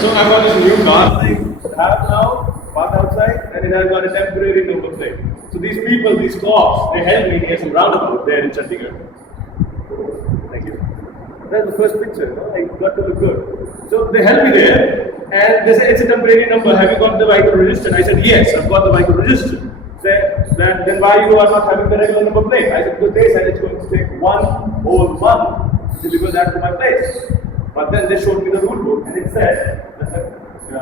So I've got this new car thing I have now, parked outside, and it has got a temporary number plate. So these people, these cops, they helped me near some roundabout there in Chandigarh. Thank you. That's the first picture, I got to look good. So they helped me there, and they said, it's a temporary number, have you got the vehicle registered? I said, yes, I've got the vehicle registered. Then why you are not having the regular number plate? I said, because they said it's going to take 1 whole month to deliver that to my place. But then they showed me the rule book, and it said, a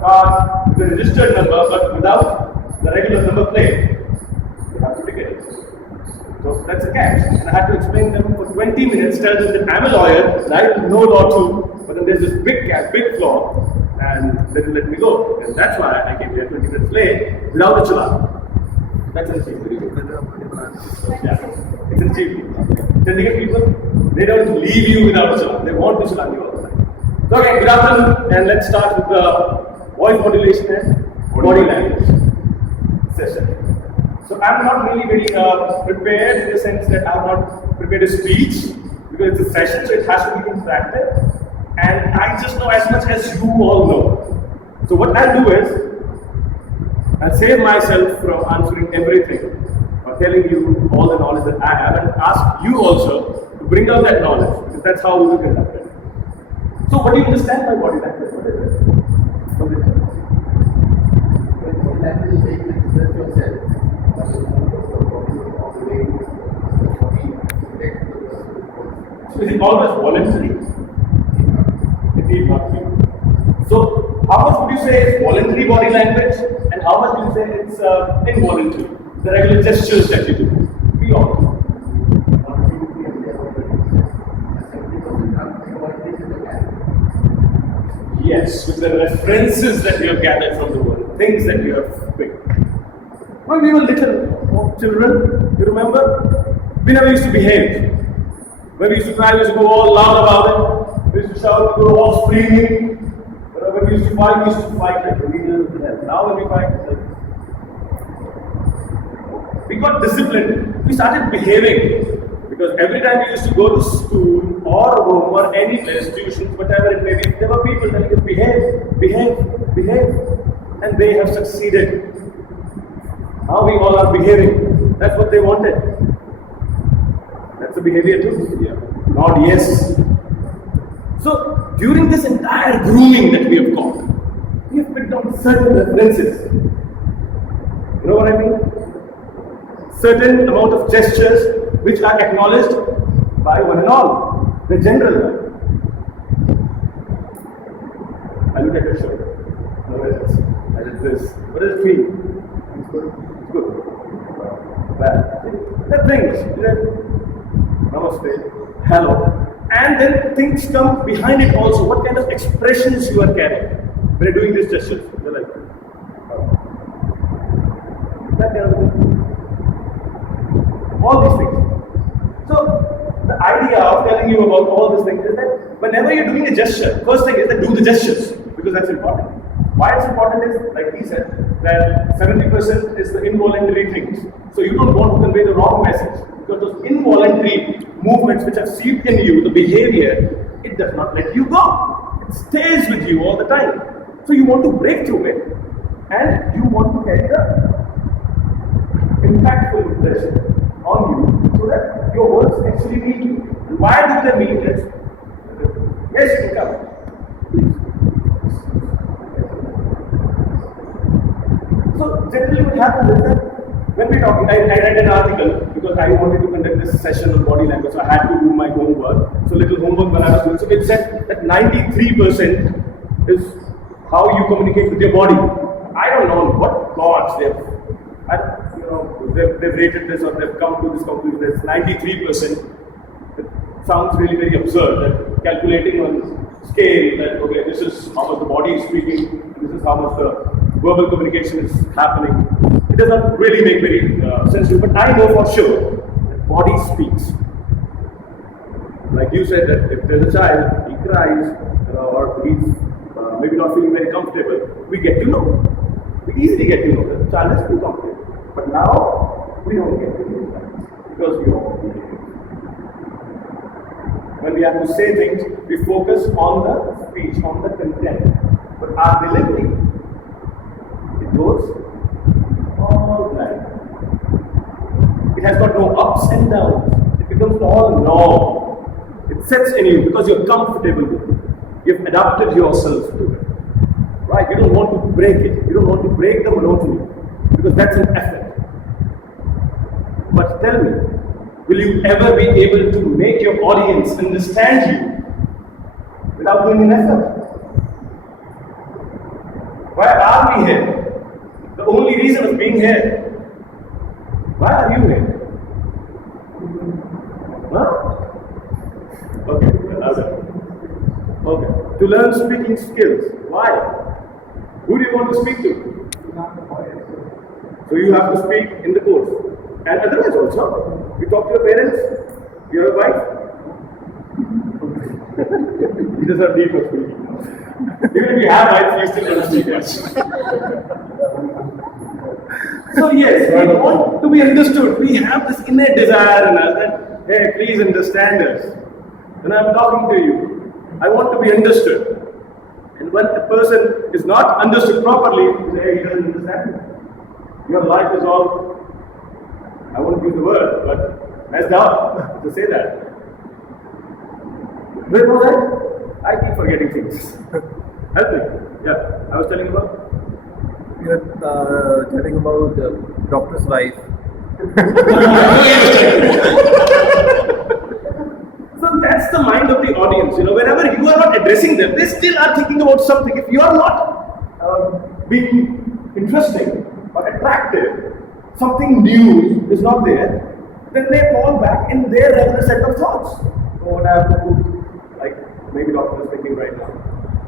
car with a registered number, but without the regular number plate, you have to ticket it. So that's a catch. And I had to explain them for 20 minutes, tell them that I'm a lawyer, and I know law too, but then there's this big gap, big flaw, and they didn't let me go. And that's why I came here 20 minutes late without a challan. That's an achievement. Yeah, it's an achievement. Chandigarh people, they don't leave you without a challan. They want to challan you all the time. So okay, good afternoon, and let's start with the voice modulation and body language session. So I'm not really very prepared in the sense that I'm not prepared to speech because it's a session, so it has to be interactive. And I just know as much as you all know. So what I'll do is, I'll save myself from answering everything or telling you all the knowledge that I have and ask you also to bring out that knowledge because that's how we will conduct it. So what do you understand by body language? What is it? What is it? Body language is saying that express yourself. So is it always voluntary? It need not be. So how much would you say is voluntary body language and how much would you say it's involuntary? The regular gestures that you do. Be honest. Yes, with the references that we have gathered from the world, things that we have picked. When we were little children, you remember? We never used to behave. When we used to cry, we used to go all loud about it. We used to shout, we go all screaming. When we used to fight like we did. Now when we fight, we got disciplined. We started behaving. Because every time we used to go to school or home or any place, tuitions, whatever it may be, there were people telling us, behave. And they have succeeded. Now we all are behaving. That's what they wanted. That's the behavior too. Yeah. Not yes. So, during this entire grooming that we have got, we have picked on certain references. You know what I mean? Certain amount of gestures which are acknowledged by one and all, the general. I look at your shirt. No, I did this. What does it mean? It's good. It's good. Bad. There are things. Namaste. Hello. And then things come behind it also. What kind of expressions you are carrying when you're doing these gestures? You're like, that kind of thing. All these things. So, the idea of telling you about all these things is that whenever you're doing a gesture, first thing is that do the gestures, because that's important. Why it's important is, like he said, that 70% is the involuntary things. So you don't want to convey the wrong message, because those involuntary movements which have seeped in you, the behavior, it does not let you go. It stays with you all the time. So you want to break through it, and you want to carry the impactful impression on you so that your words actually mean you. And why do they mean this? Yes, you can come. Please. So generally what happens is that when we're talking, I read an article because I wanted to conduct this session on body language, so I had to do my homework. So little homework when I was doing. So it said that 93% is how you communicate with your body. I don't know what gods they've rated this or they've come to this conclusion that it's 93%. It sounds really very absurd that calculating on scale that okay, this is how much the body is speaking, this is how much the verbal communication is happening. It does not really make very sense to you, but I know for sure that body speaks. Like you said that if there's a child, he cries or he's maybe not feeling very comfortable, we get to know. We easily get to know that the child is too comfortable. But now, we don't get to know that because we all behave. When we have to say things, we focus on the speech, on the content. But our delivery, it goes all right. It has got no ups and downs. It becomes all norm. It sets in you because you're comfortable with it. You've adapted yourself to it. Right? You don't want to break it. You don't want to break the monotony because that's an effort. But tell me, will you ever be able to make your audience understand you without doing an effort? Why are we here? The only reason of being here. Why are you here? Huh? Okay, another. Okay. To learn speaking skills. Why? Who do you want to speak to? So you have to speak in the course. And otherwise also, you talk to your parents, your wife. You just have deeper speaking. Even if you have wife, you still don't speak much. So yes, we want to be understood. We have this innate desire in us that, hey, please understand us. When I'm talking to you, I want to be understood. And when a person is not understood properly, you say, hey, he doesn't understand me. Your life is all, I won't use the word, but messed up to say that. Where was I? I keep forgetting things. Help me. Yeah, I was telling about? You were telling about the doctor's wife. So that's the mind of the audience. Whenever you are not addressing them, they still are thinking about something. If you are not being interesting or attractive, something new is not there, then they fall back in their regular set of thoughts. So what I have to cook, like maybe doctor is thinking right now,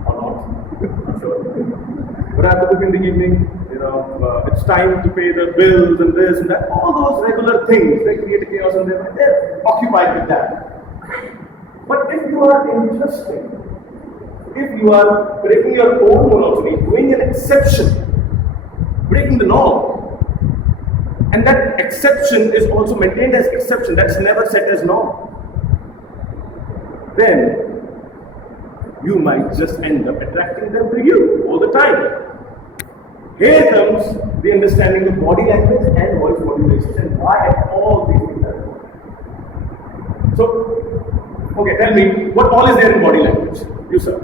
or not, not sure. But I have to cook in the evening, it's time to pay the bills and this and that, all those regular things, they create a chaos in their mind, they're occupied with that. But if you are interesting, if you are breaking your own monotony, doing an exception, breaking the norm, and that exception is also maintained as exception, that's never set as norm, then you might just end up attracting them to you all the time. Here comes the understanding of body language and voice modulations and why all these things are important. So, okay, tell me, what all is there in body language? You, sir.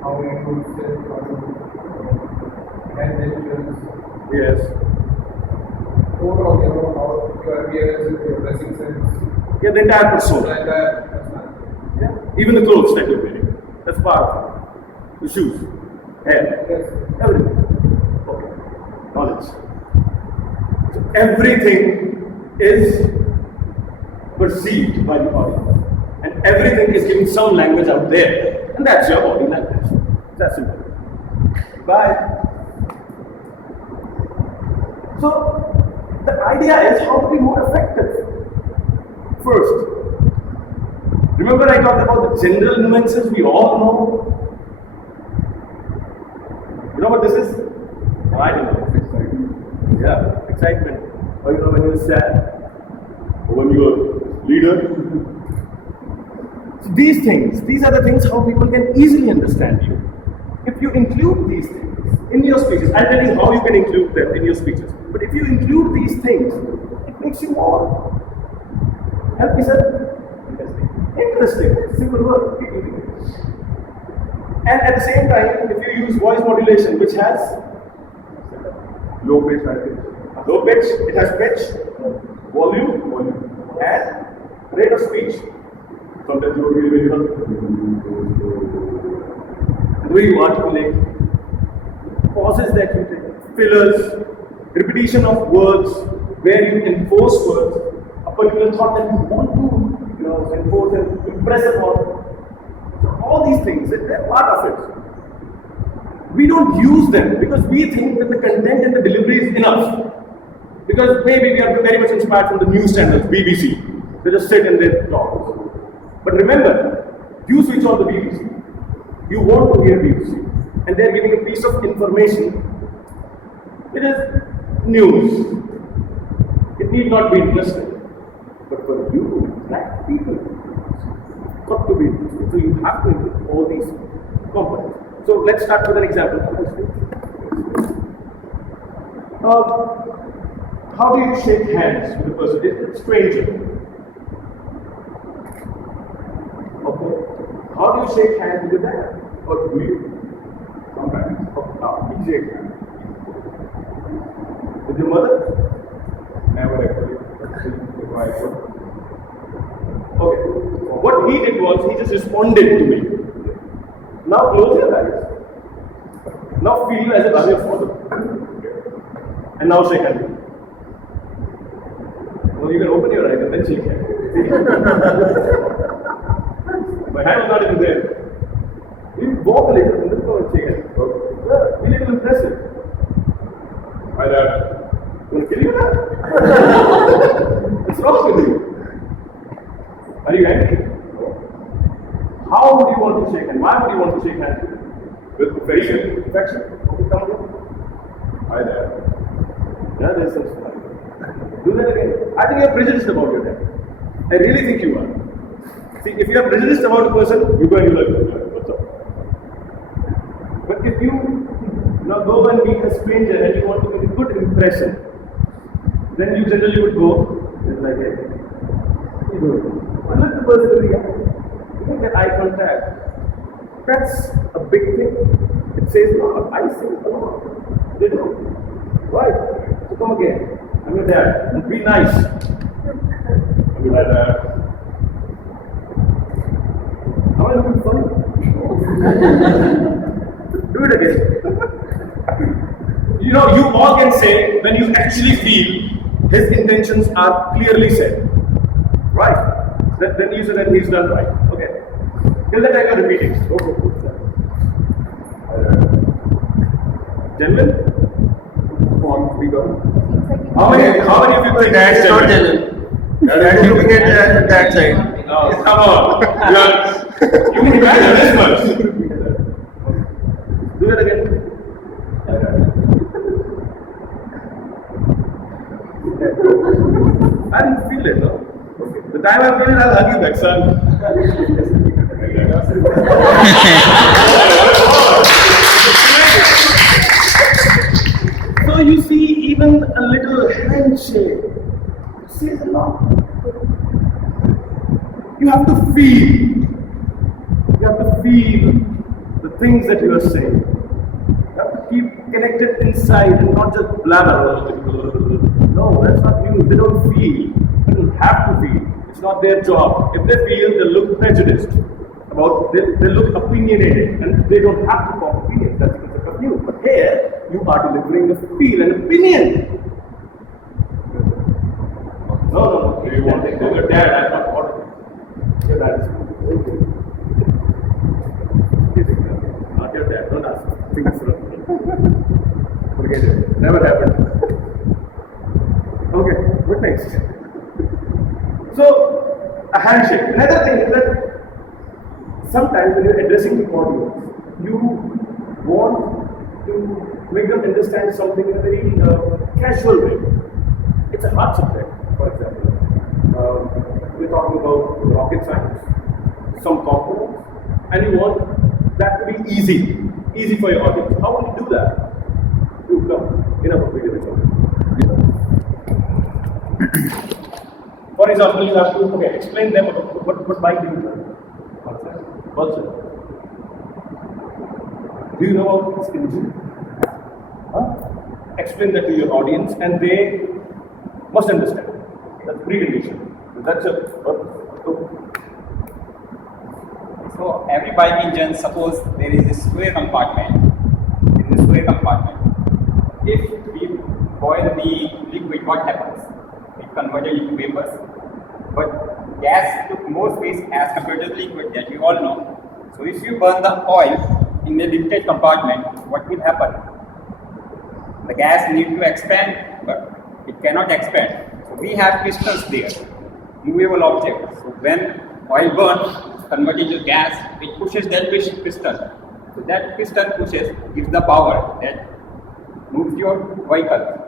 How you use hand gestures. Yes. Overall, how your appearance, your dressing sense. Yeah, the entire persona. The entire personality. Yeah. Even the clothes that you're wearing. That's part of it. The shoes, hair, Yes. everything. Okay. Knowledge. So everything is perceived by the audience. And everything is giving some language out there. And that's your body language. That's simple. Bye. So, the idea is how to be more effective. First, remember I talked about the general nuances we all know? You know what this is? I don't know. Excitement. Yeah, excitement. Or when you're sad, or when you're leader. So these are the things how people can easily understand you. If you include these things in your speeches, I'll tell you how you can include them in your speeches. But if you include these things, it makes you more. Help me, sir. Interesting. Simple word. Keep using it. And at the same time, if you use voice modulation, which has Low pitch, high pitch. low pitch, it has pitch, volume, and rate of speech. Sometimes you don't really the way you articulate, pauses that you take, fillers, repetition of words, where you enforce words, a particular thought that you want to enforce and impress upon. So all these things, they're part of it. We don't use them because we think that the content and the delivery is enough. Because maybe we are very much inspired from the news channels, BBC. They just sit and they talk. But remember, you switch on the BBC. You want to hear BBC. And they're giving a piece of information. It is news. It need not be interesting. But for you to attract people, it's got to be interesting. So you have to include all these components. So let's start with an example. How do you shake hands with a person? It's a stranger. Okay. How do you shake hands with your dad? Or do you? Sometimes. We shake hands. With your mother? Never actually. Okay. What he did was he just responded to me. Now close your eyes. Now feel as if I'm your father. And now shake hands. Well, you can open your eyes and then shake hands. My hand was not even there. We walk a little and then go and shake hands. Yeah, be a little impressive. My dad. You want to kill you now? What's wrong with you? Are you angry? How would you want to shake hands? Why would you want to shake hands? With affection. Affection. Okay, come on. Hi there. Yeah, there's some stuff. Do that again. I think you're prejudiced about your dad. I really think you are. See, if you are prejudiced about a person, you go and you look, what's up? But if you now go and meet a stranger and you want to make a good impression, then you generally would go, it's like, hey, you do it. And look the person in the eye. You can get eye contact. That's a big thing. It says a lot. I say a lot. They do. Right. So come again. I'm your dad. And be nice. I'm your dad. Am I looking funny? Do it again. You know, you all can say when you actually feel his intentions are clearly said. Right. Then you say that he's done right. Okay. Till that time you're repeating. Go. Gentlemen? How many of you think That's not gentleman. That's looking at that side. Oh, come on. You can imagine this much. Do that again. I didn't feel it, no? Okay. The time I feel it, I'll hug you back, son. So you see, even a little handshake says a lot. You have to feel. You have to feel the things that you are saying. You have to keep connected inside and not just blabber. No, that's not you. They don't feel. They don't have to feel. It's not their job. If they feel, they look prejudiced. They look opinionated, and they don't have to form opinions. That's the concept of you. But here, you are delivering a feel, an opinion. No. You want to go your dad? I'm not ordering. Your dad is not your dad. Don't ask. Things forget it. Never happened. Okay. What next? So, a handshake. Another thing is that sometimes when you're addressing the audience, you want to make them understand something in a very casual way. It's a hard subject, for example. We're talking about rocket science, some components, and you want that to be easy for your audience. How will you do that? You come in a video. For example, you have to explain them about what bike do you drive? Pulsar. Do you know about this engine? Explain that to your audience and they must understand. That's precondition. That's a So every bike engine, suppose there is a square compartment. If we boil the liquid, what happens? It converted into vapors. But gas took more space as compared to the liquid, that you all know. So if you burn the oil in a limited compartment, what will happen? The gas needs to expand, but it cannot expand. So we have pistons there, movable objects. So when oil burns, converted to gas, it pushes that piston. So that piston gives the power that moves your vehicle.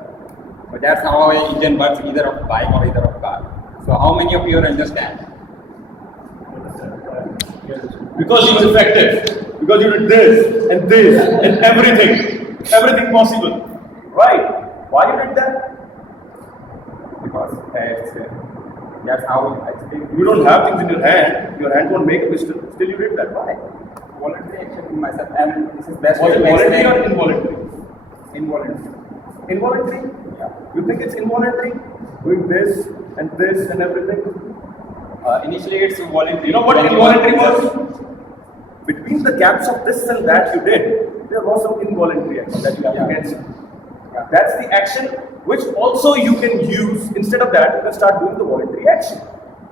So that's how an engine works, either of bike or either of car. So how many of you understand? Because you were effective. Because you did this and everything possible. Right? Why you did that? Because that's how I think You don't have things in your hand. Your hand won't make a mistake. Still, you did that. Why? voluntary action in myself, and this is best Was way it to voluntary or explain. involuntary? Involuntary. Involuntary? Yeah. You think it's involuntary? Doing this and everything? Initially, it's voluntary. You know what Then involuntary want- was? Between the gaps of this and that you did, there was some involuntary action that you have Yeah. against. Yeah. That's the action which also you can use. Instead of that, you can start doing the voluntary action.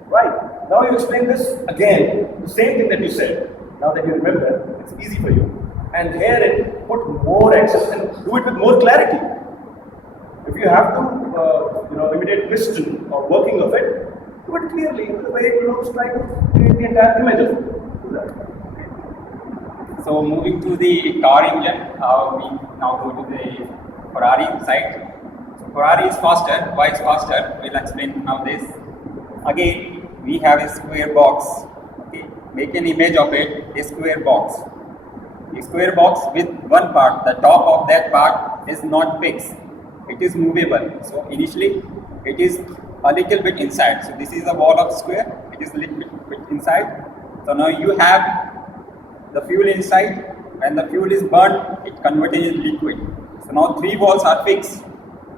Right? Now you explain this again, the same thing that you said. Now that you remember, it's easy for you. And here it put more action and do it with more clarity. If you have to, imitate piston or working of it, do it clearly. The way it looks, try to create the entire image of it. Do that. So moving to the car engine, we now go to the Ferrari side. So Ferrari is faster. Why it's faster? We'll explain now this. Again, we have a square box. Okay, make an image of it. A square box. A square box with one part. The top of that part is not fixed. It is movable. So initially, it is a little bit inside. So this is the wall of square. It is a little bit inside. So now you have the fuel inside. When the fuel is burnt, it converted in liquid. So now three walls are fixed.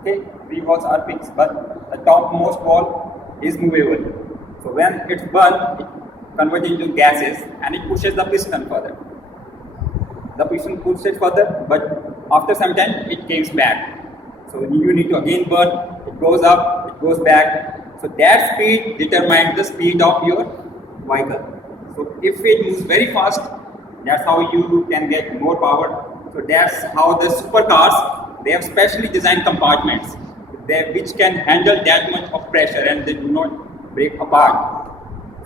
Okay, three walls are fixed, but the topmost wall is movable. So when it's burnt, it converts into gases and it pushes the piston further. The piston pushes it further, but after some time it comes back. So you need to again burn. It goes up, it goes back. So that speed determines the speed of your vehicle. So if it moves very fast, that's how you can get more power. So that's how the supercars, they have specially designed compartments which can handle that much of pressure and they do not break apart.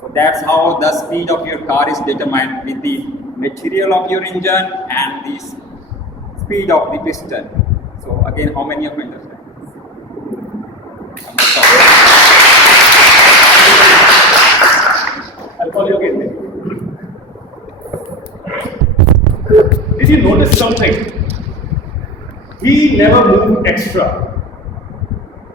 So that's how the speed of your car is determined with the material of your engine and the speed of the piston. So again, how many of you understand? I'll call you again. Did you notice something? He never moved extra.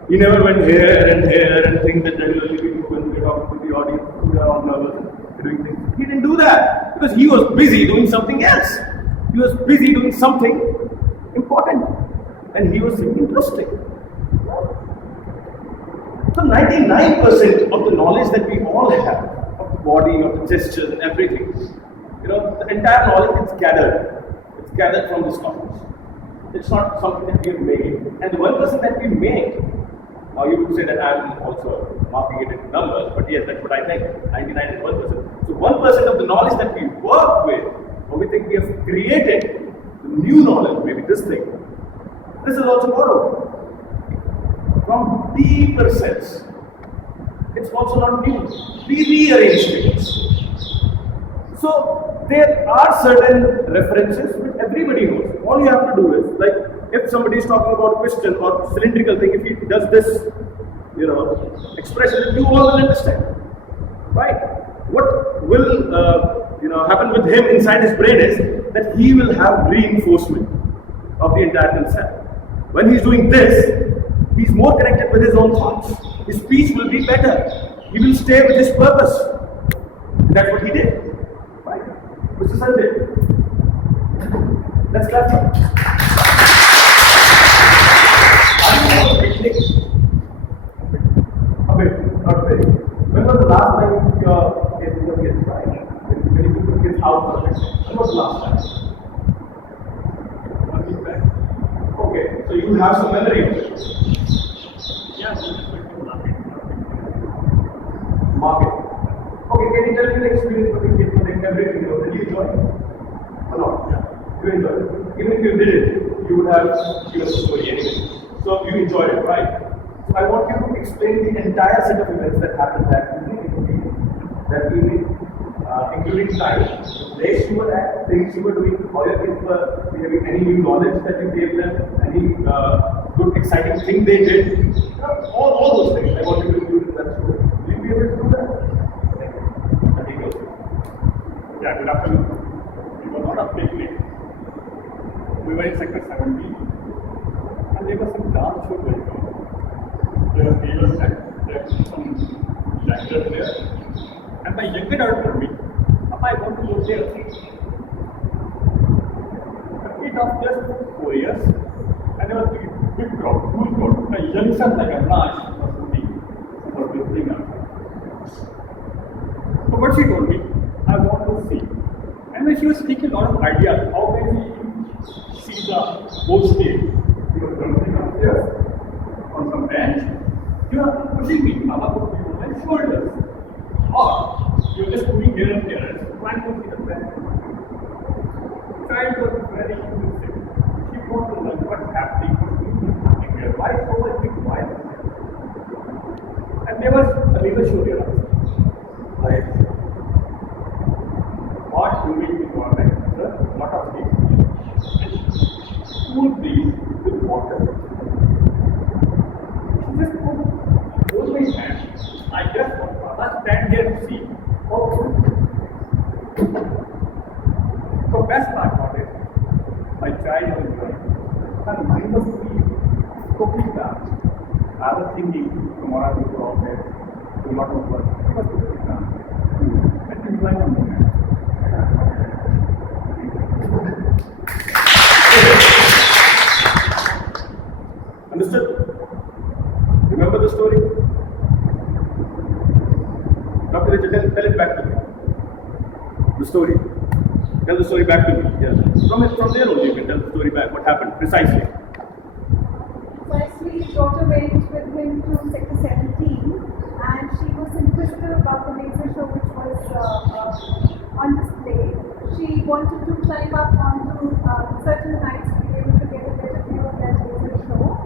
He never went here and things that regularly we do when we talk to the audience, we are all nervous, doing things. He didn't do that because he was busy doing something else. He was busy doing something important and he was interesting. So 99% of the knowledge that we all have of the body, of the gestures and everything, the entire knowledge is gathered. It's gathered from this knowledge. It's not something that we have made. And the 1% that we make, now you could say that I'm also marking it in numbers, but yes, that's what I think. 99 is 1%. So 1% of the knowledge that we work with, or we think we have created, the new knowledge, maybe this thing, this is also borrowed from deeper sense. It's also not new. We rearrange things. So there are certain references which everybody knows. All you have to do is, like if somebody is talking about piston or cylindrical thing, if he does this, expression, you all will understand. Right? What will happen with him inside his brain is that he will have reinforcement of the entire concept. When he's doing this, he's more connected with his own thoughts. His speech will be better. He will stay with his purpose. And that's what he did. Right? Mr. Sanjay. Let's clap. Are you all picnic? A bit, not very. When was the last time you took your kids, right? When you took your kids out for a picnic? When was the last time? 1 week back. Okay, so you have some memory of it. Yeah, market. Okay, can you tell me the experience of the kids doing everything? Did you enjoy it? Or not? Yeah. You enjoyed it. Even if you did it, you would have given the story anyway. So you enjoyed it, right? So I want you to explain the entire set of events that happened that evening, including time, the place you were at, things you were doing, how your kids were behaving, any new knowledge that you gave them, any good exciting thing they did, all those things I want you to include in that story. able to do that? And he goes, yeah, good afternoon. We were not a picnic. We were in sector 17 and there was some dance show going on. There were tables and there was some dancers there. And my younger daughter told me, Papa, I want to go there. A kid of just 4 years and there was a big crowd, huge crowd. A youngster like a Raj was visiting us. So what she told me, I want to see. And when she was thinking a lot of ideas, how can we see the whole stage? She was jumping upstairs on some bench. You are pushing me, Papa, put me on my shoulders. Or you are just moving here and there and trying to see the bench. The child was very interested. She wanted to learn what's happening, what's happening here, why so much big violence. And there was a little show there. Like, hot humid environment, a lot of heat, cool breeze with water. Just hold my hand. I just want to stand here and see. So best part about it, my child was enjoying. Her mind was free, totally calm. I was thinking tomorrow we go out there, do a lot of work. She was totally calm. And enjoying a moment. Understood? Remember the story? Dr. Richard, tell it back to me. The story. Tell the story back to me. Yes. From there only you can tell the story back. What happened precisely? Firstly, his daughter went with him to sector 17 and she was inquisitive about the laser show which was on display. She wanted to climb up onto certain heights to be able to get a better view of that laser show.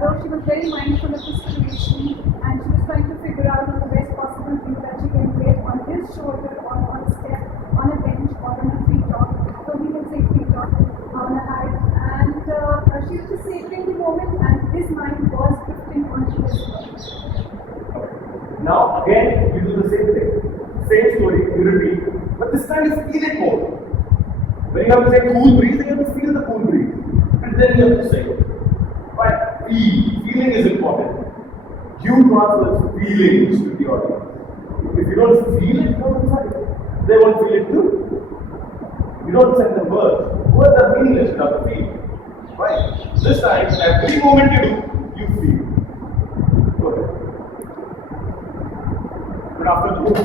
Though she was very mindful of the situation and she was trying to figure out the best possible view that she can get on his shoulder, on a step, on a bench, or on a treetop. So he can say treetop on a height. And she was just savoring the moment and his mind was drifting onto his work. Now again you do the same thing. Same story, you repeat. But this time you feel it more. When you have to say cool breeze, you have to feel the cool breeze. And then you have to say, right, feeling is important. You transfer feelings to the audience. If you don't feel it from inside, they won't feel it too. You don't send them words. Words are meaningless without the feeling. Right? This time, every moment you do, you feel. Go ahead. Good afternoon.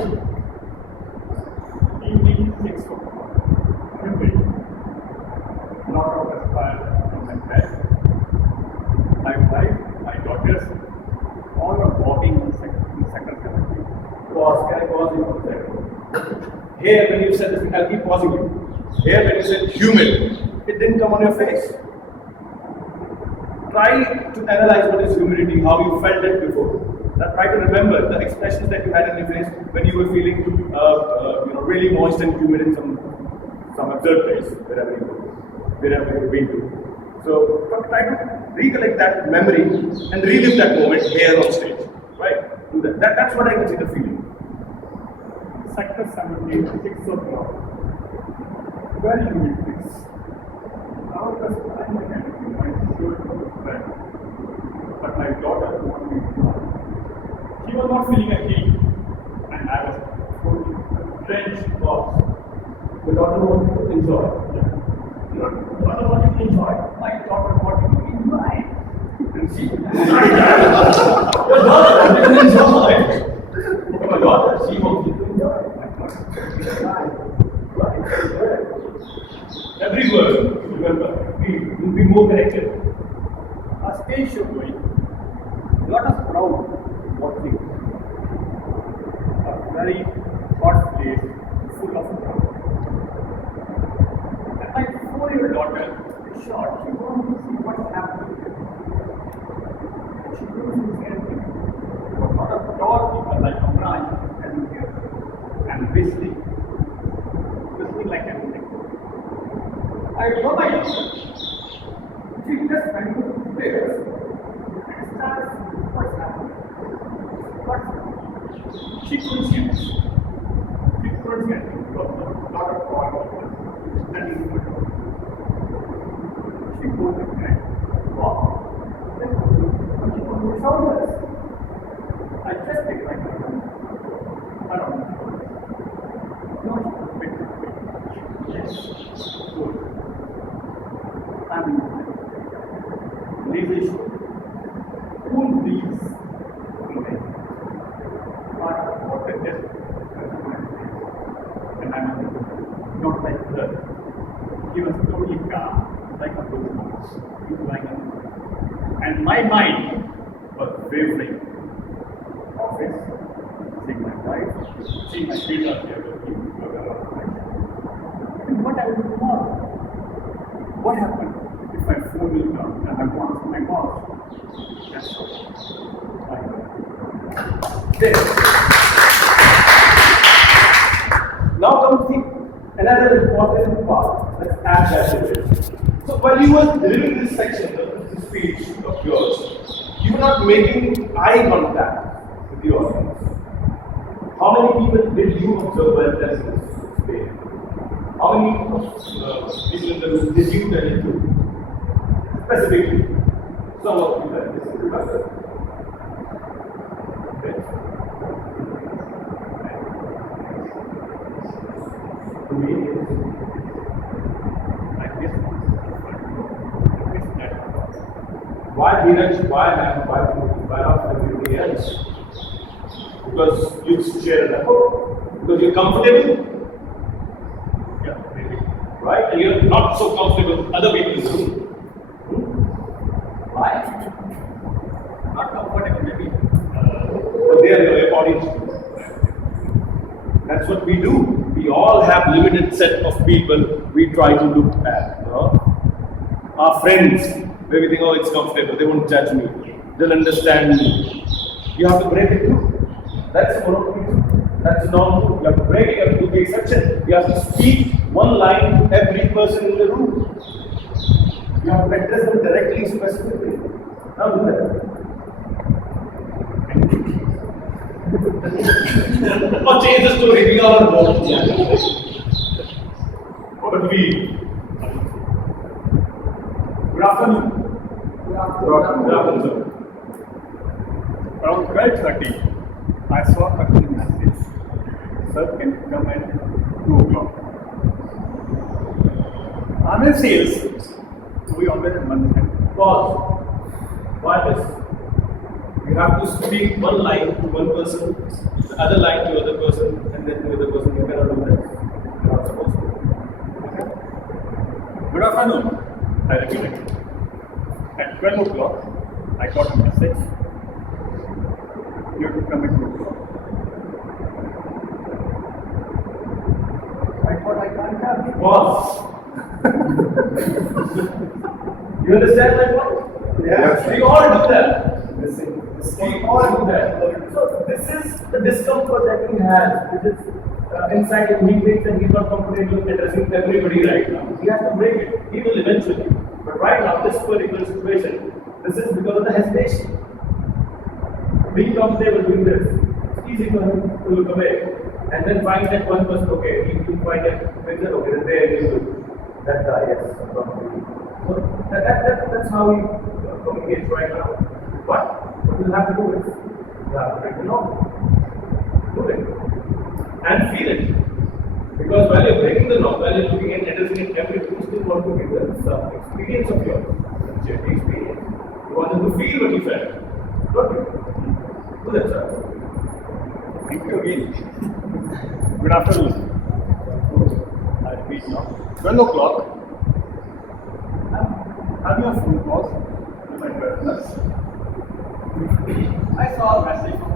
Evening 6 o'clock. Not out of fire from my bed. My wife, my daughters, all are walking in sector 17. Pause, can I pause you for a second? Here, when you said this, I'll keep pausing you. Here, when you said humid, it didn't come on your face. Try to analyze what is humidity, how you felt it before. Try to remember the expressions that you had in your face when you were feeling really moist and humid in some absurd place, wherever you've been to. So try to recollect that memory and relive that moment here on stage. Right? Do that. That's what I consider feeling. Sector 17, 6 o'clock. Very humid place. Now just I'm mechanically, my shoulder was bad. But my daughter wanted me to fly. She was not feeling a heat, and I was totally drenched off. The daughter wanted to enjoy. Yeah. The daughter wanted to enjoy. My daughter wanted to enjoy. And she your daughter wanted to enjoy. My daughter, she wanted to enjoy. Right. Every word, remember, we will be more connected. A stage show going, lot of crowd watching. A very hot place full of crowd. And my 4-year-old daughter is short. She wants to see what's happening here. She couldn't see anything. But not a tall people like Amraj standing here and whistling like anything. I told my daughter, she just went to the stairs and starts, what's happening? What's happening? She couldn't see us. She couldn't see anything. It was not a problem. And he would. She told me, wow. She could shout us. I just picked my gun. I don't know. No, wait. Yes. Good. And ladies, who these women are protected and I'm not like her. He was totally calm, like a rose. He was like and my mind was wavering. Office, seeing my wife, seeing my children here with me, and what I will do tomorrow? What happened if my phone will come and I want my boss? That's all. This. Now comes another important part. Let's add that to it. So while you were delivering this section, this speech of yours, you were not making eye contact with the audience. How many people did you observe while telling this speech? How many people in the room did you tell it to? Specifically, some of you that listen to us. To me, like this one. Why Dheeraj? Why not everybody else? Because you share that hope. Because you're comfortable. Yeah, maybe. Right? And you're not so comfortable with other people in the room. Why? Not comfortable, maybe. But they are your audience. That's what we do. We all have limited set of people we try to look at. You know? Our friends, where we think, oh, it's comfortable, they won't judge me, they'll understand me. You have to break it too. That's that's normal. You have to break it, you have to do the exception. You have to speak one line to every person in the room. You have to address them directly, specifically. Now do that. Or change the story, we are on board. But we. Good afternoon. Good afternoon, sir. Around 12:30, I saw a message. Sir, can you come at 2 o'clock? I'm in sales, so we always understand. Pause. Why this? You have to speak one line to one person, the other line to other person, and then to the other person. You cannot do that. You're not supposed to. Okay? Good afternoon. I recollect. At 12 o'clock, I got a message. You have to come at 2 o'clock. I thought I can't have it. Pause. You understand my point? Yeah. We all do that. We all do that. So this is the discomfort that he has. It is inside him. He thinks that he's not comfortable addressing everybody right now. He has to break it. He will eventually. But right now, this particular situation, this is because of the hesitation. Being comfortable doing this, it's easy for him to look away and then find that one person, okay, he will find that picture, okay, then there he will. That guy, yes. So that's how he communicates right now. But what you have to do is, you have to break the norm. Do it. And feel it. Because while you're breaking the norm, while you're looking at addressing it every day, you still want to give them some experience of yours. It's your experience. You want them to feel what you felt. Don't you? Do that, sir. Thank you again. Good afternoon. I repeat now. 12 o'clock. I'm having a phone call with my partners. I saw a message from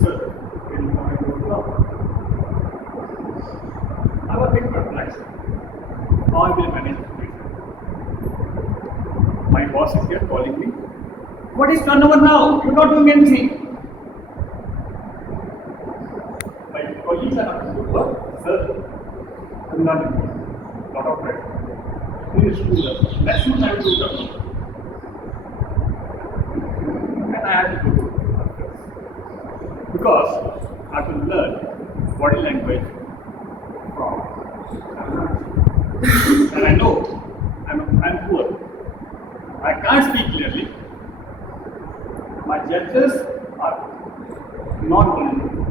Sir, will you come at 2 o'clock? I'm a bit perplexed. How I will manage the situation. My boss is here calling me. What is turnover now? You're not doing anything. My colleagues are not doing work. Sir, I'm not doing it. Lot of pressure. Please do that. Next month I will do that. And I have to do it. Because I have to learn body language from and I know I'm poor. I can't speak clearly. My gestures are not vulnerable.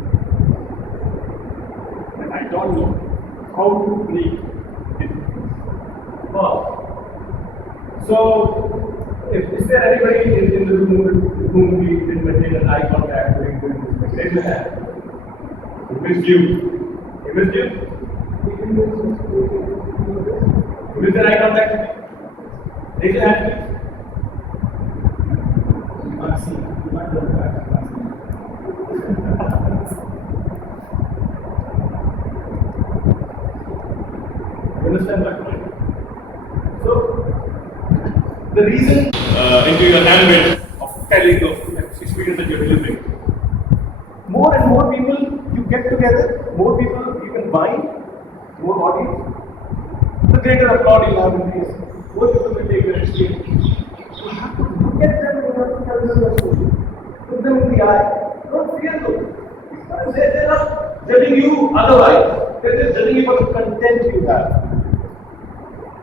And I don't know how to breathe in pause. So, is there anybody in the room with whom we did maintain an eye contact during this? Raise your hand. He missed you. He missed you? You missed an eye contact? Raise your hand, please. You can't see. You can't look back. You can't see. You understand my point? So, the reason into your language of telling of experience that you're delivering. More and more people you get together, more people you can bind, more audience, the greater applaud you have in this. More people will take your experience. You have to look at them and you have to tell them your story. Look them in the eye. Don't fear them. They're not judging you otherwise. They're just judging you for the content you have.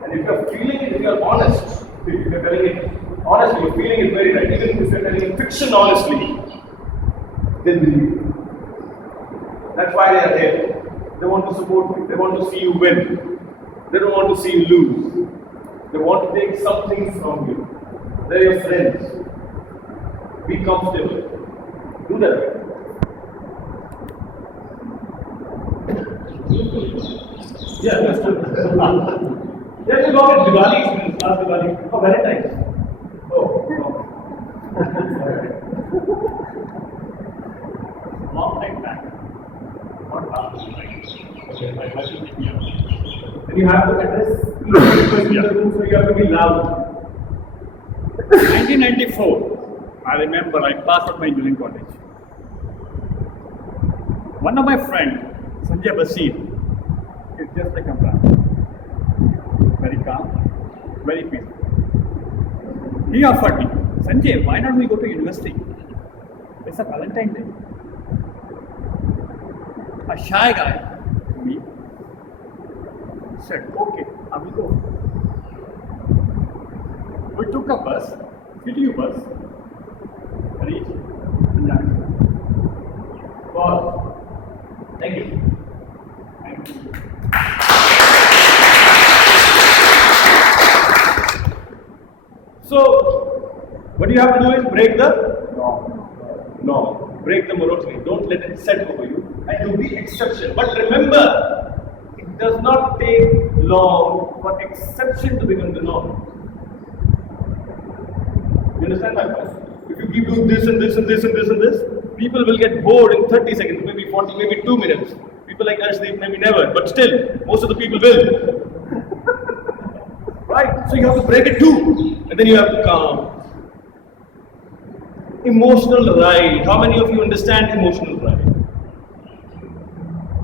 And if you're feeling it, if you're honest, if you're telling it honestly, you're feeling it very right, even if you're telling it fiction honestly, then believe you. That's why they are there. They want to support you. They want to see you win. They don't want to see you lose. They want to take something from you. They're your friends. Be comfortable. Do that. Yeah, that's good. Yeah, we got it. Diwali experience, last Diwali. Oh, Valentine's. Oh, long time back. Not last night. Okay, I think, yeah. And you have to address each person in the room, so you have to be loud. 1994, I remember I passed out my engineering college. One of my friends, Sanjay Basir, is just like a brother. Very calm, very peaceful. He offered me, Sanjay, why not we go to university? It's a Valentine Day. A shy guy, me, said, okay, I will go. We took a bus, city bus, reached Chandigarh. Pause. Thank you. Thank you. So, what you have to do is break the norm. Break the monotony. Don't let it set over you. And do the exception. But remember, it does not take long for exception to become the norm. You understand my point? If you keep doing this and this and this and this and this, people will get bored in 30 seconds, maybe 40, maybe 2 minutes. People like us, they maybe never, but still, most of the people will. Right? So you have to break it too. And then you have to calm. Emotional ride. How many of you understand emotional ride?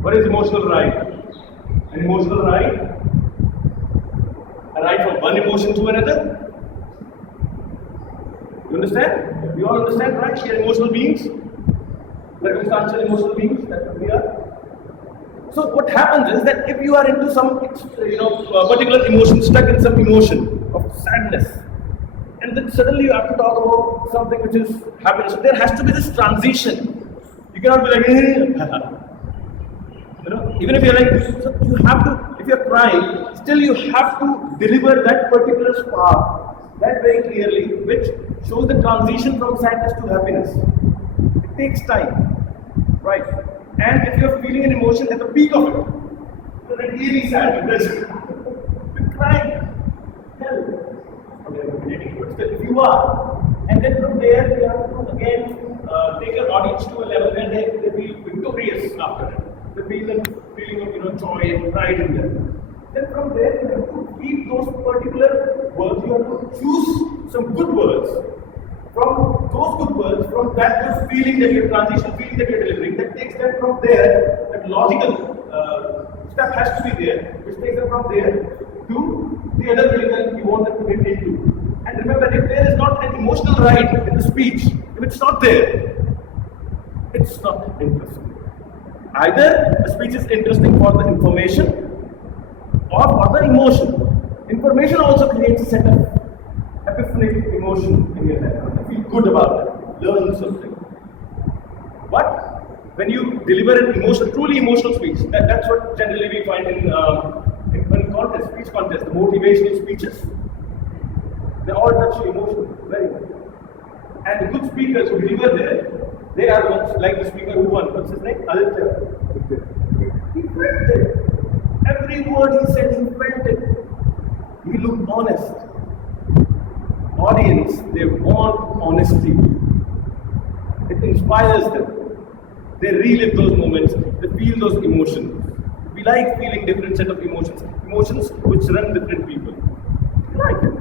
What is emotional ride? An emotional ride? A ride from one emotion to another? You understand? You all understand, right? We are emotional beings. Circumstantial emotional beings. That's what we are. So what happens is that if you are into some, particular emotion, stuck in some emotion of sadness, and then suddenly you have to talk about something which is happiness. So there has to be this transition. You cannot be like, even if you're like, so you have to, if you're crying, still you have to deliver that particular spark, that very clearly, which shows the transition from sadness to happiness. It takes time, right? And if you're feeling an emotion at the peak of it, you're like really sad because you're crying. But still, if you are, and then from there you have to again take your audience to a level where they feel victorious after it. They feel a feeling of joy and pride in them. Then from there you have to keep those particular words. You have to choose some good words. From those good words, from that good feeling that you're transition feeling that you're delivering, that takes them from there, that logical step has to be there, which takes them from there to the other feeling that you want them to get into. And remember, if there is not an emotional ride in the speech, if it's not there, it's not interesting. Either the speech is interesting for the information or for the emotion. Information also creates a set of epiphanic emotion in your head. You feel good about it, learn something. But when you deliver an emotional, truly emotional speech, that's what generally we find in contest, speech contest, the motivational speeches. They all touch your emotion very much. And the good speakers who deliver there, they are the ones like the speaker who won. What's his name? Aditya. He felt it. Every word he said, he felt it. He looked honest. Audience, they want honesty. It inspires them. They relive those moments. They feel those emotions. We like feeling different set of emotions. Emotions which run different people. We like it.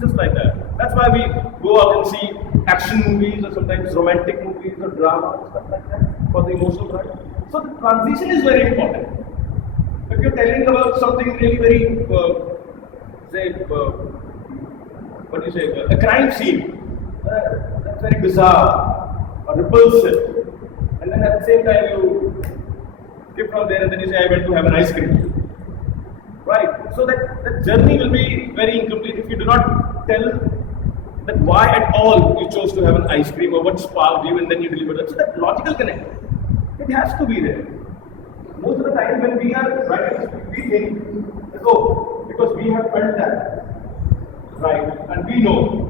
Just like that. That's why we go out and see action movies or sometimes romantic movies or drama and stuff like that for the emotional drive. So the transition is very important. If you're telling about something really very, what do you say, a crime scene, that's very bizarre or repulsive, and then at the same time you skip from there and then you say, I went to have an ice cream. Right? So that journey will be very incomplete if you do not tell that why at all you chose to have an ice cream or what sparked you and then you delivered it. So that logical connect, it has to be there. Most of the time when we are writing, we think, oh, because we have felt that, right, and we know.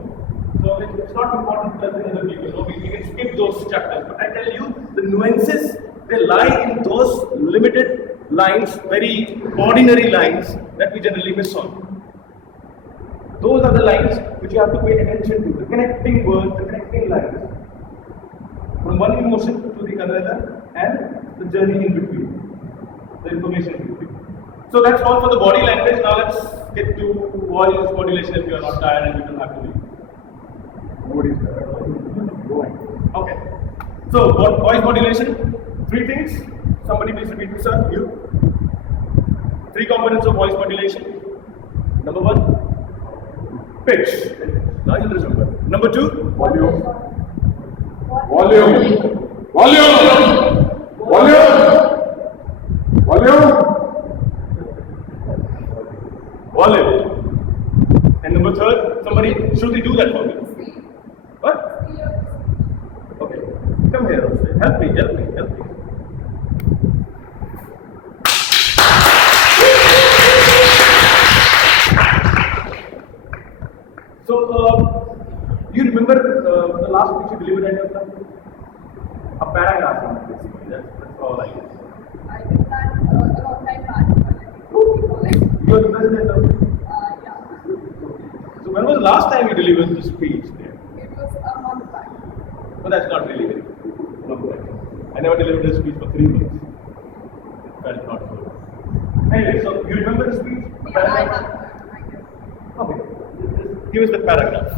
So it's not important to tell other people. No, we can skip those chapters. But I tell you, the nuances, they lie in those limited lines, very ordinary lines that we generally miss on. Those are the lines which you have to pay attention to, the connecting words, the connecting lines. From one emotion to the other and the journey in between, the information in between. So that's all for the body language. Now let's get to voice modulation if you are not tired and you don't have to leave. Nobody's tired. Okay. So voice modulation, 3 things. Somebody please repeat this, sir. You. 3 components of voice modulation. Number 1, pitch. Now you'll remember. Number 2, volume. Volume. Volume. Volume. Volume. Volume. And number 3rd, somebody Shruti do that for me. What? Okay. Come here. Help me. So, you remember the last speech you delivered at your a paragraph, basically. That's all I guess. I did that a long time back, but I think we You are the president of. yeah. So, when was the last time you delivered the speech there? It was a month back. But that's not really very long time. I never delivered a speech for 3 months. Felt not good. Anyway, so you remember the speech? Yeah, I have. I do. Okay. Give us the paragraph.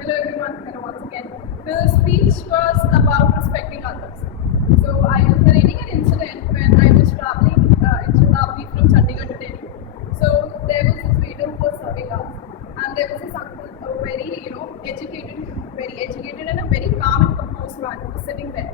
Hello everyone, hello once again. The speech was about respecting others. So I was narrating an incident when I was traveling in Chandigarh from Chandigarh to Delhi. So there was this waiter who was serving us, and there was this uncle, a very educated and a very calm and composed man who was sitting there.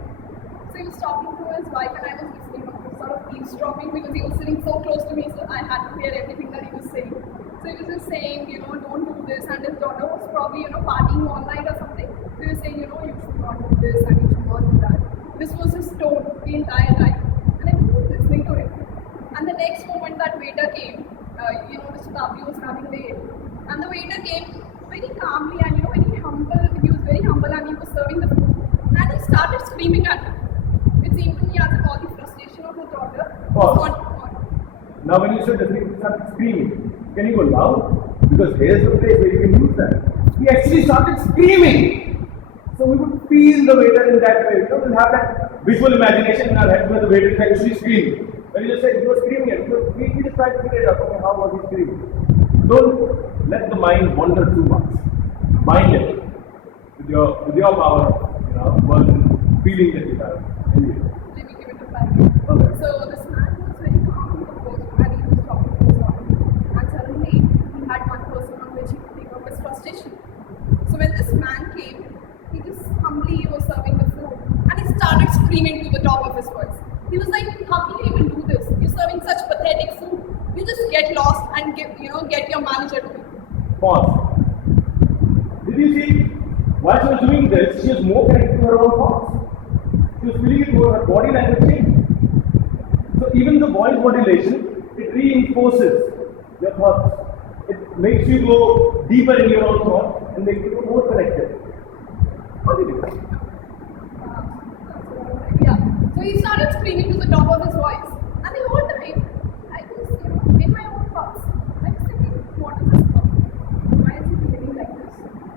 So he was talking to his wife and I was listening, sort of eavesdropping because he was sitting so close to me, so I had to hear everything that he was saying. So he was just saying, don't do this, and his daughter was probably, partying all night or something. So he was saying, you should not do this and you should not do that. This was his tone the entire time. And I was listening to it. And the next moment that waiter came, Mr. Tabli was having the and the waiter came very calmly and, very humble. He was very humble and he was serving the food. And he started screaming at him. It seemed to me as if all the frustration of his daughter was gone. Now when you said the thing started screaming, can you go loud? Because here's the place where you can use that. He actually started screaming. So we would feel the waiter in that way. We'll have that visual imagination in our heads where the waiter is actually screaming. When you just say he was screaming it, we just try to figure it out. Okay, how was he screaming? Don't let the mind wander too much. Mind it with your power, words and feeling that you have. Anyway. Let me give it a try. Okay. So this man was very calm and composed and he was talking to his daughter. And suddenly he had one person on which he could think of his frustration. So when this man came, How can you even do this? You're serving such pathetic food. You just get lost and get your manager to do. Pause. Did you see? While she was doing this, she was more connected to her own thoughts. She was feeling it more, her body language changed. So even the voice modulation, it reinforces your thoughts. It makes you go deeper in your own thought and makes you more connected. What did you do? Yeah. So he started screaming to the top of his voice. And the whole time, I was, in my own thoughts, I was thinking, what is this problem? Why is he behaving like this?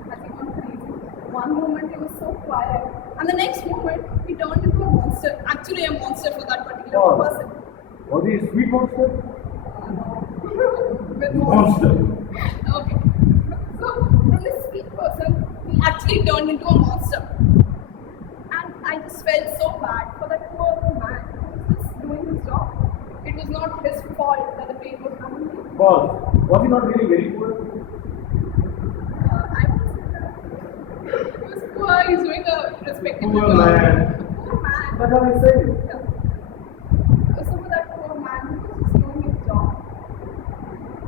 Has he gone crazy? One moment he was so quiet, and the next moment he turned into a monster. Actually, a monster for that particular person. Was he a sweet monster? With Monster. Okay. So from this sweet person, he actually turned into a monster. And I just felt so bad for that poor man who was just doing his job. It was not his fault that the pain was coming to him. Was he not really very poor? I would say that. He was poor, he's doing a respectable Poor job. man. Poor man. That's how I say it. Yeah. So for that poor man who was just doing his job.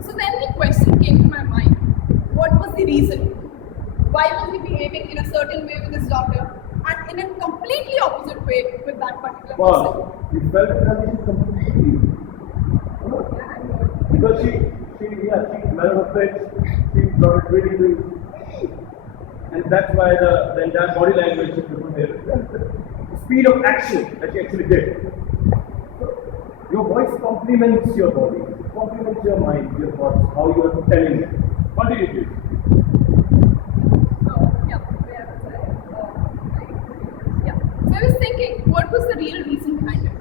So then the question came to my mind, what was the reason? Why was he behaving in a certain way with his daughter and in a completely opposite way with that particular person? You felt it completely. Yeah, I know. Because she manifests, she got it really good. And that's why the entire body language is there. The speed of action that she actually did. So, your voice complements your body, complements your mind, your thoughts, how you are telling it. What did you do? Yeah, where was I? Yeah. So I was thinking, what was the real reason behind it?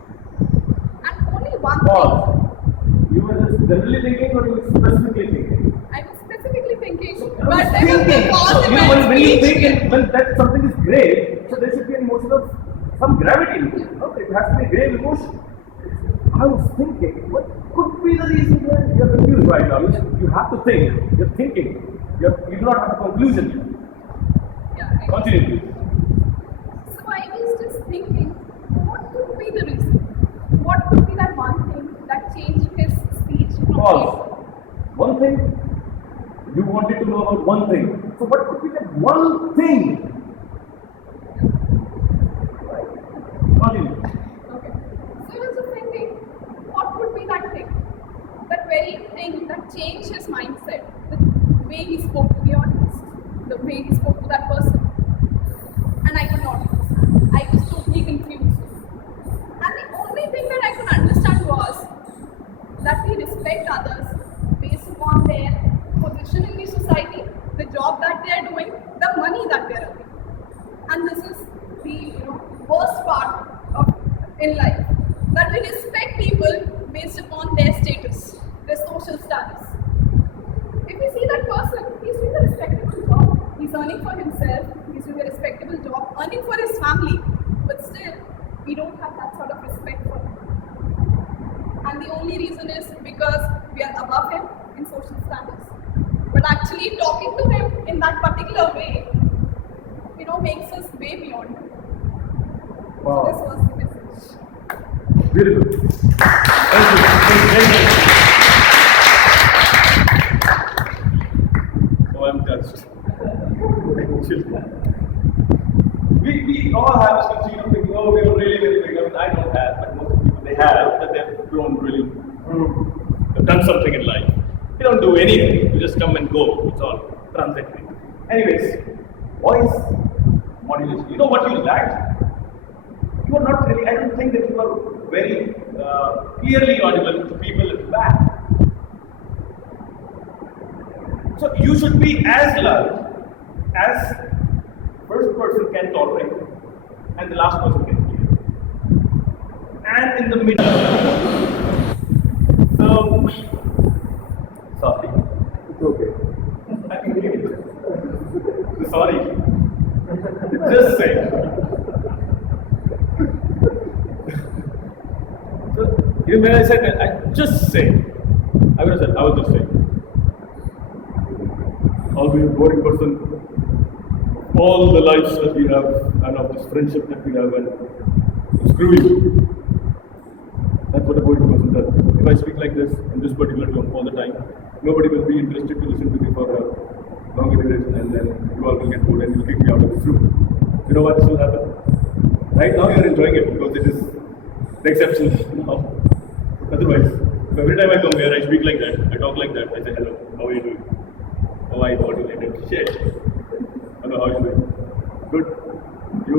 And only one thing. You were just generally thinking or you were specifically thinking? I was specifically thinking, but there was no cause in You know, my when you speech. think when that something is grave, so there should be an emotion of some gravity in it. Okay, it has to be a grave emotion. I was thinking, what could be the reason that you're confused right now? You have to think. You're thinking. You do not have a conclusion yet. Yeah, I- Continue, please. So I was just thinking, what could be the reason? What could be that one thing that changed his speech from Pause. One thing, you wanted to know about one thing. So what could be that one thing? Continue. Okay. So I was just thinking, what could be that thing? That very thing that changed his mindset. The way he spoke to the audience. The way he spoke to that person. And I could not understand. I was totally confused. And the only thing that I could understand was that we respect others based upon their position in the society, the job that they are doing, the money that they are earning. And this is the worst part of in life, that we respect people based upon their status, their social status. If we see that person, he's doing a respectable job, he's earning for himself, he's doing a respectable job, earning for his family, but still, we don't have that sort of respect for him. And the only reason is because we are above him in social status. But actually talking to him in that particular way, makes us way beyond him. Wow. So this was the message. Beautiful. Thank you. Thank you. Oh, I'm touched. we all have this conceit of thinking, oh, we are really very big. I mean, I don't have, but most people they have, that they've grown really, they've done something in life. They don't do anything, you just come and go. It's all transitory. Anyways, voice modulation. You know what you lacked? You are not really, I don't think that you are very clearly audible to people at the back. So you should be as loud as first person can tolerate and the last person can hear. And in the middle. So, sorry. It's okay. I can hear it. Sorry. Just say. So, even when I said that, I just say. I would have said, I was just saying. I'll be a boring person. All the lives that we have and of this friendship that we have, and screw you. That's what a poetry person does. If I speak like this in this particular tone all the time, nobody will be interested to listen to me for a longer duration, and then you all will get bored and you'll kick me out of this room. You know why this will happen? Right now you're enjoying it because it is the exception now. Otherwise, every time I come here, I speak like that, I talk like that, I say hello, how are you doing? Oh, I modulated. Shit. Hello, how are you doing? Good. You?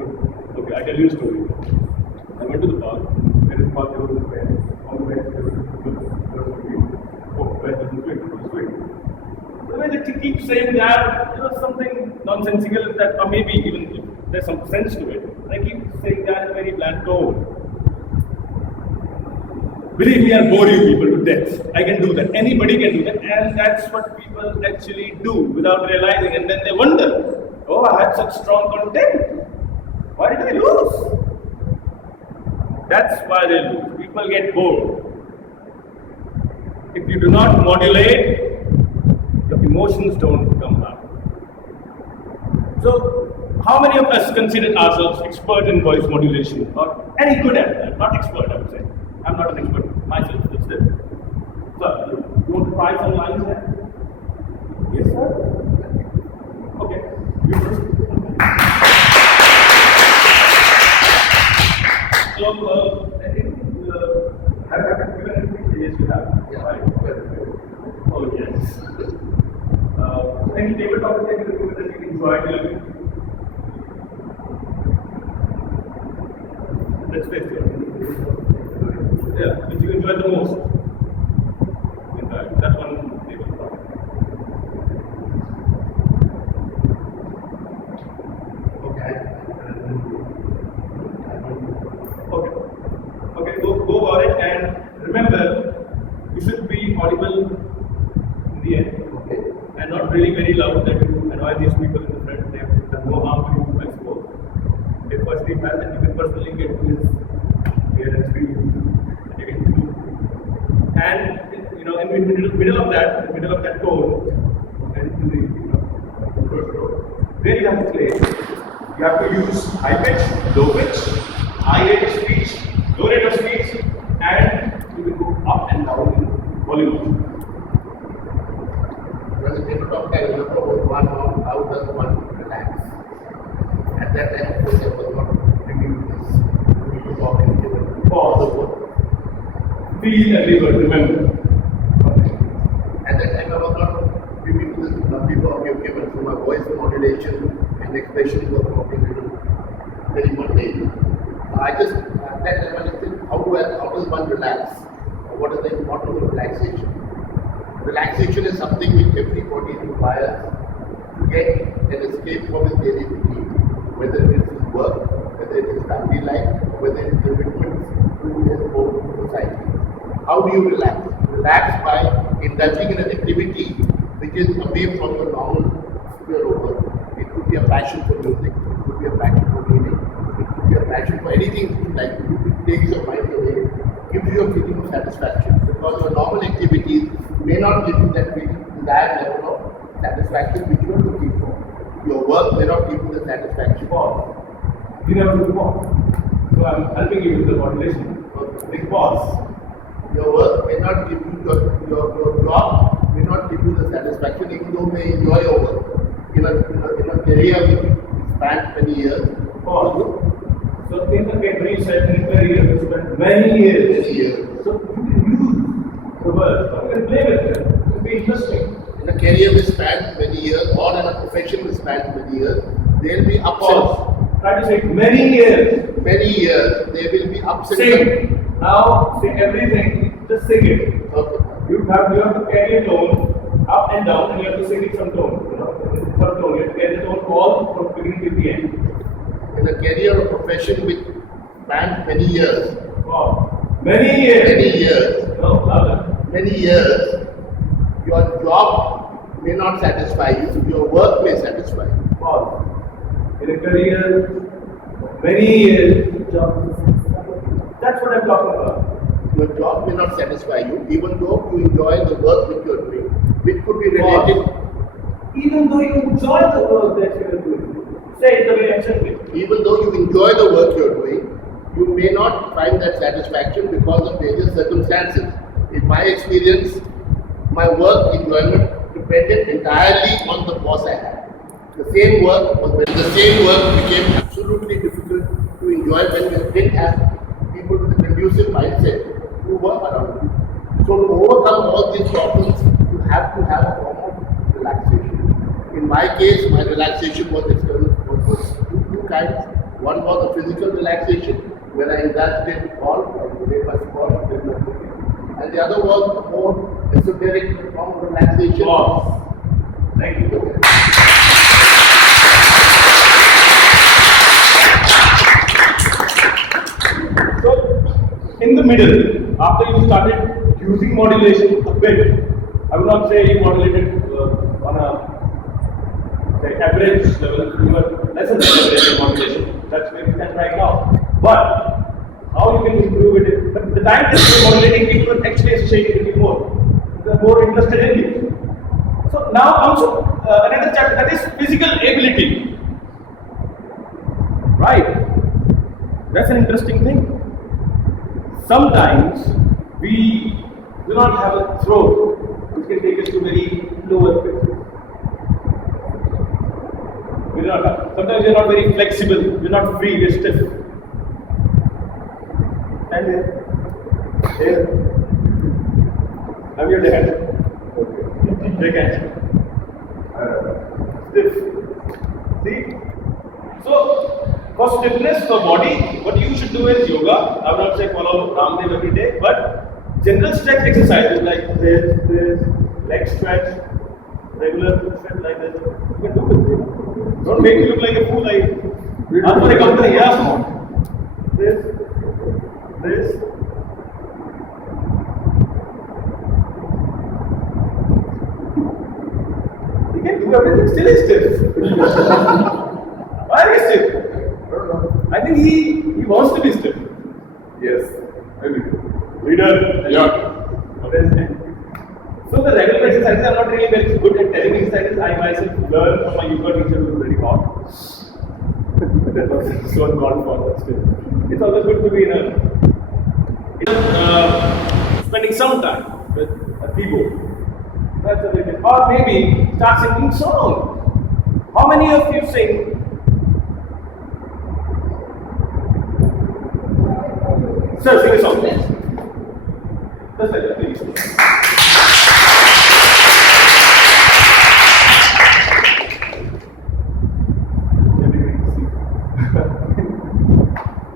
Good. Okay, I tell you a story. I went to the park. There is a park, there was a bench. On the bench, there was a swing. Oh, bench doesn't swing, it was swing. The way they keep saying that, something nonsensical that, or maybe even if there's some sense to it. They keep saying that in a very bland tone. Believe me, I'll bore you people to death. I can do that. Anybody can do that. And that's what people actually do without realizing. And then they wonder, oh, I had such strong content. Why did I lose? That's why they lose. People get bored. If you do not modulate, your emotions don't come out. So, how many of us consider ourselves expert in voice modulation or any good at that? Not expert, I would say. I'm not an expert myself, that's it. So, you want to try some lines there? Yes, sir? Okay, you first. So, I think, have you given anything? Yes, you have. Yeah. Right. Oh, yes. Any table topic that you enjoyed? Let's face it. Yeah, which you enjoyed the most. In fact, that one table topic. Okay. Okay, go about it, and remember, you should be audible in the end. Okay. And not really very loud that you annoy these people in the front. They have done no harm to you, I suppose. If firstly bad, then you can personally get to his ear and scream. And you can do. And in the middle of that tone, and in the first row, where you have to play, you have to use high pitch, low pitch, high rate of speech, low rate of speech, and you will go up and down in volume. When the table talk, I remember one on how does one relax. At that time, of course, I was not bringing this to talk and give it. Pause. Feel every word, remember. At that time, I was not bringing to the people of your given, so my voice modulation and expression was not being very mundane. I just, at that time, I said, how does one relax? What is the importance of relaxation? Relaxation is something which everybody requires to get an escape from his daily routine, whether it is his work, whether it is family life, or whether it is commitments to his own society. How do you relax? Relax by indulging in an activity which is away from your normal sphere of work. It could be a passion for music, it could be a passion for reading, it could be a passion for anything like it takes your mind away, gives you a feeling of satisfaction. Because your normal activities may not give you that desired level of satisfaction which you are looking for. Your work may not give you the satisfaction. Pause. You never do pause. So I'm helping you with the modulation. Big pause. Your work may not give you your job may not give you the satisfaction even though you may enjoy your work. In a career which spans many years. Pause. So in the career you said in a career you spent many years. Many years. So you can use the word. So you can play with it. It will be interesting. In a career which spans many years or in a profession which spans many years, there will be ups and Pause. Try to say many years. many years, there will be ups and Sing. Now say everything. Just sing it. Okay. You have to carry a tone up and down, and you have to sing it from tone. From tone. You have to carry the tone all from beginning to the end. In a career or profession which spans many years, Wow. Many years. No, louder. many years, your job may not satisfy you, your work may satisfy you. Pause. In a career, many years, job. That's what I'm talking about. Your job may not satisfy you, even though you enjoy the work which you are doing, which could be related. Even though you enjoy the work that you are doing, say it the way I'm saying it. Even though you enjoy the work you are doing, you may not find that satisfaction because of various circumstances. In my experience, my work enjoyment depended entirely on the boss I had. The same work became absolutely difficult to enjoy when you didn't have people with a conducive mindset who were around you. So to overcome all these problems, you have to have a form of relaxation. In my case, my relaxation was external, was two kinds. One was a physical relaxation, where I indulged in golf, I played my sport, did my cooking. And the other was a more esoteric form of relaxation. Wow. Thank you. So, in the middle, after you started using modulation a bit, I would not say you modulated on a average level, you were less than average in modulation. That's where we stand right now. But how you can improve it? But the time that you were modulating, people were actually associating with you more. They were more interested in you. So now also another chapter, that is physical ability. Right? That's an interesting thing. Sometimes we do not have a throat which can take us to very lower pitches. Sometimes you're not very flexible, you're not free, you're stiff. And here. Have your hand. Okay. Take hand. Stiff. See? So, for stiffness of body, what you should do is yoga. I will not say follow Ramdev every day, but general stretch exercises like this, leg stretch, regular foot stretch like this. You can do it. Don't make me look like a fool. I'm for a company, yeah. This. You can do everything, still is stiff. Why are you stiff? I think he wants to be stiff. Yes, maybe. Leader. Yeah. So the regular exercises are not really very good at telling exercises. I myself learned from my yoga teacher who was very hot. That was so uncalled for, but still. It's always good to be spending some time with a keyboard. That's a bit. Or maybe start singing songs. How many of you sing? Sir, sing a song. Just like that, please.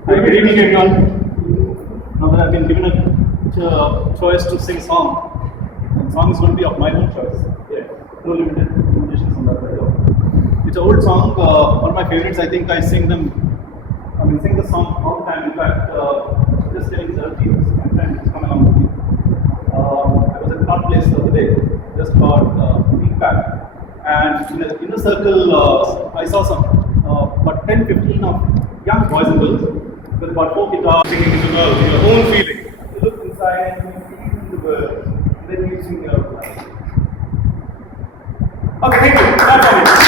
Good evening, everyone. Now that I've been given a choice to sing a song, the song is going to be of my own choice. Yeah. No limitations on that at all. It's an old song, one of my favorites. I think I sing them. I mean, sing the song all the time. In fact, just telling this other teams, my friend is coming along with me. I was at a fun place the other day, just about a week back, and in the circle, I saw some about 10-15 of young boys and girls with about 4 guitars. Singing to the world, your own feeling. You look inside and you feel the world, and then you sing out loud. Okay, thank you. That's all.